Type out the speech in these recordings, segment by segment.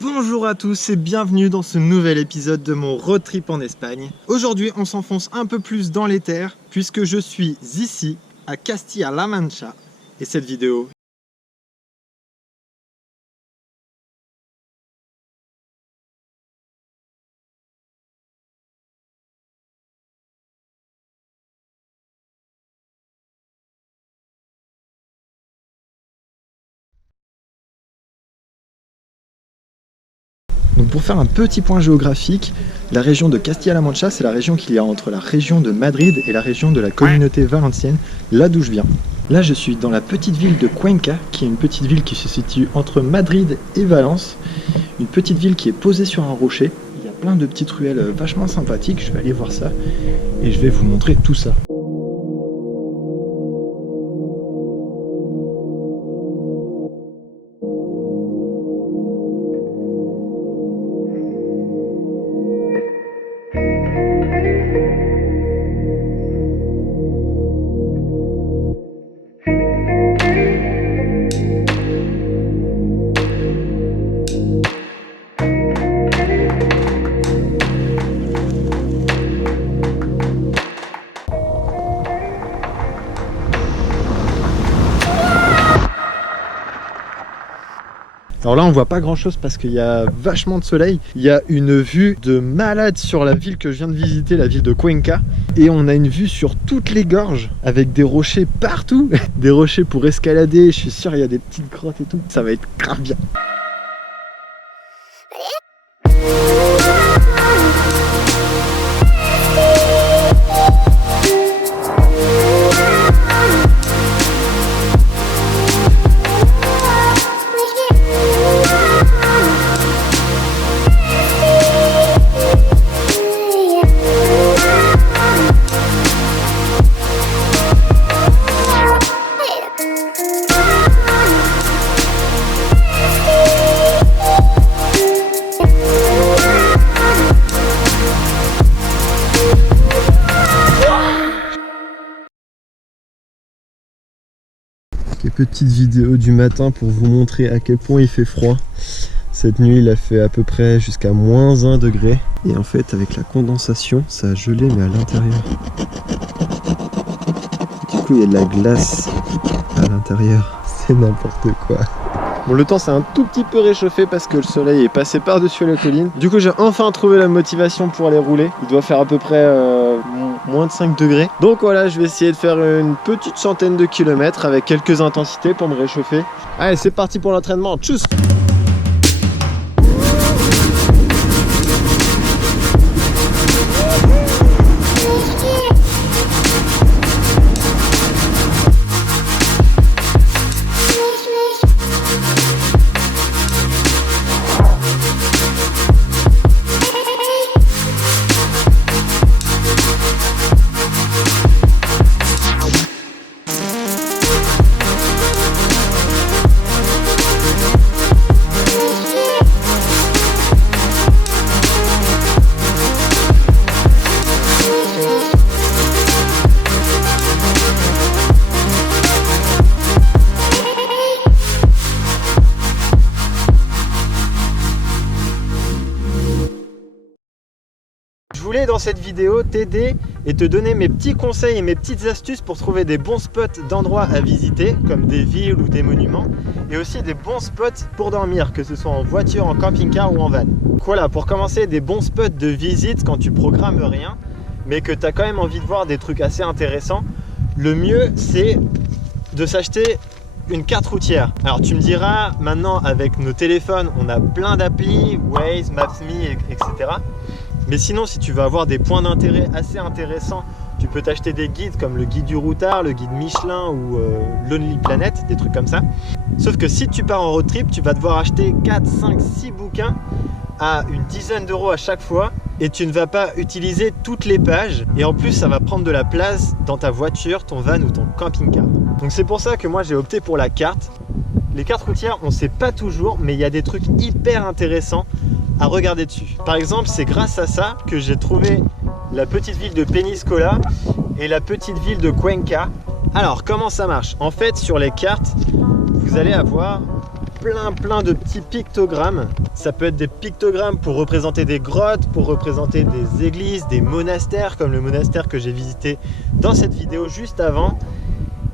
Bonjour à tous et bienvenue dans ce nouvel épisode de mon road trip en Espagne. Aujourd'hui, on s'enfonce un peu plus dans les terres puisque je suis ici à Castilla-La Mancha et cette vidéo. Donc pour faire un petit point géographique, la région de Castilla-La Mancha, c'est la région qu'il y a entre la région de Madrid et la région de la communauté valencienne, là d'où je viens. Là je suis dans la petite ville de Cuenca, qui est une petite ville qui se situe entre Madrid et Valence. Une petite ville qui est posée sur un rocher. Il y a plein de petites ruelles vachement sympathiques, je vais aller voir ça et je vais vous montrer tout ça. Alors là on voit pas grand chose parce qu'il y a vachement de soleil. Il y a une vue de malade sur la ville que je viens de visiter, la ville de Cuenca. Et on a une vue sur toutes les gorges avec des rochers partout. Des rochers pour escalader, je suis sûr il y a des petites grottes et tout. Ça va être grave bien. Petite vidéo du matin pour vous montrer à quel point il fait froid. Cette nuit il a fait à peu près jusqu'à -1 degré et en fait avec la condensation ça a gelé mais à l'intérieur. Du coup il y a de la glace à l'intérieur, c'est n'importe quoi. Bon, le temps s'est un tout petit peu réchauffé parce que le soleil est passé par-dessus la colline. Du coup j'ai enfin trouvé la motivation pour aller rouler. Il doit faire à peu près moins de 5 degrés. Donc voilà, je vais essayer de faire une petite centaine de kilomètres avec quelques intensités pour me réchauffer. Allez, c'est parti pour l'entraînement. Tchuss! Je voulais dans cette vidéo t'aider et te donner mes petits conseils et mes petites astuces pour trouver des bons spots d'endroits à visiter, comme des villes ou des monuments, et aussi des bons spots pour dormir, que ce soit en voiture, en camping-car ou en van. Voilà, pour commencer, des bons spots de visite quand tu programmes rien, mais que tu as quand même envie de voir des trucs assez intéressants, le mieux c'est de s'acheter une carte routière. Alors tu me diras, maintenant avec nos téléphones, on a plein d'applis, Waze, Maps.me, etc. Mais sinon, si tu veux avoir des points d'intérêt assez intéressants, tu peux t'acheter des guides comme le guide du routard, le guide Michelin ou Lonely Planet, des trucs comme ça. Sauf que si tu pars en road trip, tu vas devoir acheter 4, 5, 6 bouquins à une dizaine d'euros à chaque fois et tu ne vas pas utiliser toutes les pages et en plus ça va prendre de la place dans ta voiture, ton van ou ton camping-car. Donc c'est pour ça que moi j'ai opté pour la carte. Les cartes routières, on ne sait pas toujours, mais il y a des trucs hyper intéressants à regarder dessus. Par exemple, c'est grâce à ça que j'ai trouvé la petite ville de Peñíscola et la petite ville de Cuenca. Alors, comment ça marche? En fait, sur les cartes, vous allez avoir plein de petits pictogrammes. Ça peut être des pictogrammes pour représenter des grottes, pour représenter des églises, des monastères, comme le monastère que j'ai visité dans cette vidéo juste avant.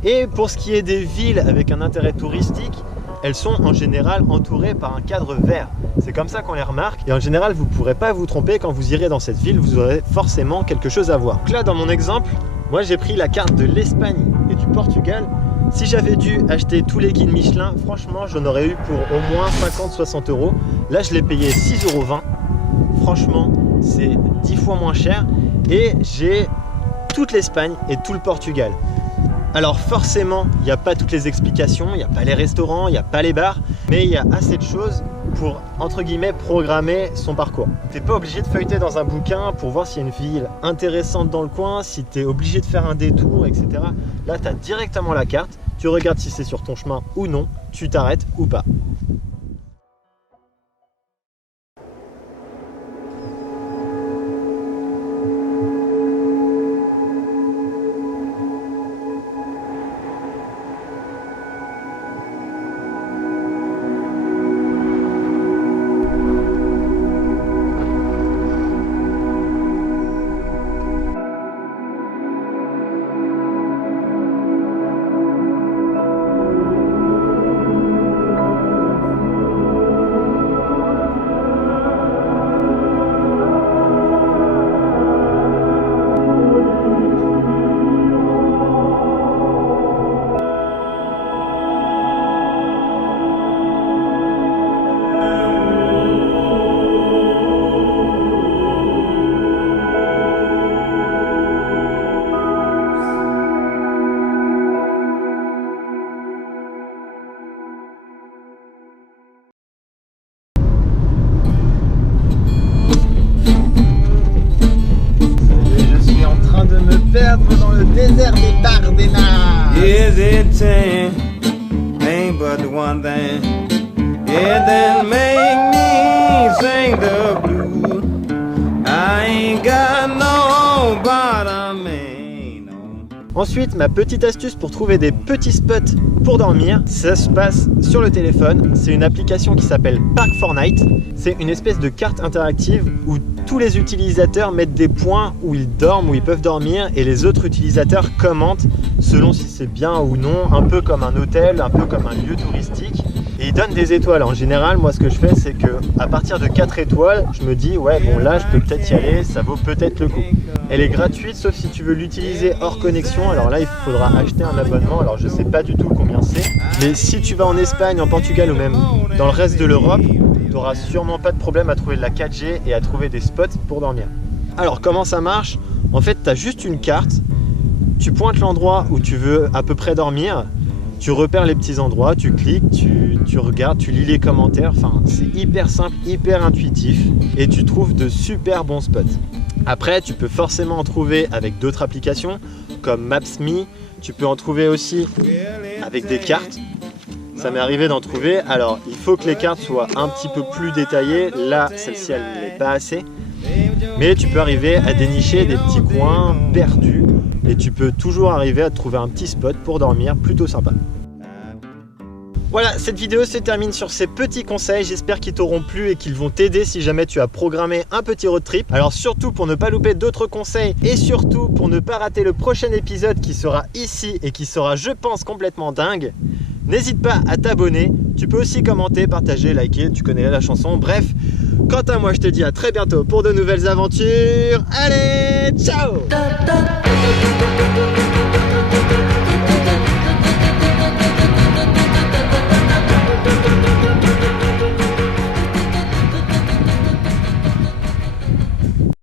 Et pour ce qui est des villes avec un intérêt touristique, elles sont en général entourées par un cadre vert. C'est comme ça qu'on les remarque. Et en général, vous ne pourrez pas vous tromper quand vous irez dans cette ville, vous aurez forcément quelque chose à voir. Donc là, dans mon exemple, moi j'ai pris la carte de l'Espagne et du Portugal. Si j'avais dû acheter tous les guides Michelin, franchement, j'en aurais eu pour au moins 50-60 €. Là, je l'ai payé 6,20 €. Franchement, c'est 10 fois moins cher. Et j'ai toute l'Espagne et tout le Portugal. Alors forcément, il n'y a pas toutes les explications, il n'y a pas les restaurants, il n'y a pas les bars, mais il y a assez de choses pour, entre guillemets, programmer son parcours. Tu n'es pas obligé de feuilleter dans un bouquin pour voir s'il y a une ville intéressante dans le coin, si tu es obligé de faire un détour, etc. Là, tu as directement la carte, tu regardes si c'est sur ton chemin ou non, tu t'arrêtes ou pas. Perdre dans le désert des Dardanelles. Is it ten? Ain't but one thing. Yeah, that make me sing the blues. I ain't got no bottom, ain't no. Ensuite, ma petite astuce pour trouver des petits spots pour dormir, ça se passe sur le téléphone. C'est une application qui s'appelle Park4Night. C'est une espèce de carte interactive où tous les utilisateurs mettent des points où ils dorment, où ils peuvent dormir, et les autres utilisateurs commentent selon si c'est bien ou non, un peu comme un hôtel, un peu comme un lieu touristique. Et ils donnent des étoiles. En général, moi ce que je fais, c'est que à partir de 4 étoiles, je me dis ouais bon là je peux peut-être y aller, ça vaut peut-être le coup. Elle est gratuite sauf si tu veux l'utiliser hors connexion. Alors là il faudra acheter un abonnement. Alors je sais pas du tout combien c'est, mais si tu vas en Espagne, en Portugal ou même dans le reste de l'Europe, tu n'auras sûrement pas de problème à trouver de la 4G et à trouver des spots pour dormir. Alors comment ça marche? En fait, tu as juste une carte, tu pointes l'endroit où tu veux à peu près dormir, tu repères les petits endroits, tu cliques, tu regardes, tu lis les commentaires, enfin c'est hyper simple, hyper intuitif et tu trouves de super bons spots. Après, tu peux forcément en trouver avec d'autres applications comme Maps.me, tu peux en trouver aussi avec des cartes. Ça m'est arrivé d'en trouver. Alors, il faut que les cartes soient un petit peu plus détaillées. Là, celle-ci, elle n'est pas assez. Mais tu peux arriver à dénicher des petits coins perdus. Et tu peux toujours arriver à trouver un petit spot pour dormir plutôt sympa. Voilà, cette vidéo se termine sur ces petits conseils. J'espère qu'ils t'auront plu et qu'ils vont t'aider si jamais tu as programmé un petit road trip. Alors surtout pour ne pas louper d'autres conseils et surtout pour ne pas rater le prochain épisode qui sera ici et qui sera, je pense, complètement dingue, n'hésite pas à t'abonner. Tu peux aussi commenter, partager, liker, tu connais la chanson. Bref, quant à moi, je te dis à très bientôt pour de nouvelles aventures. Allez, ciao!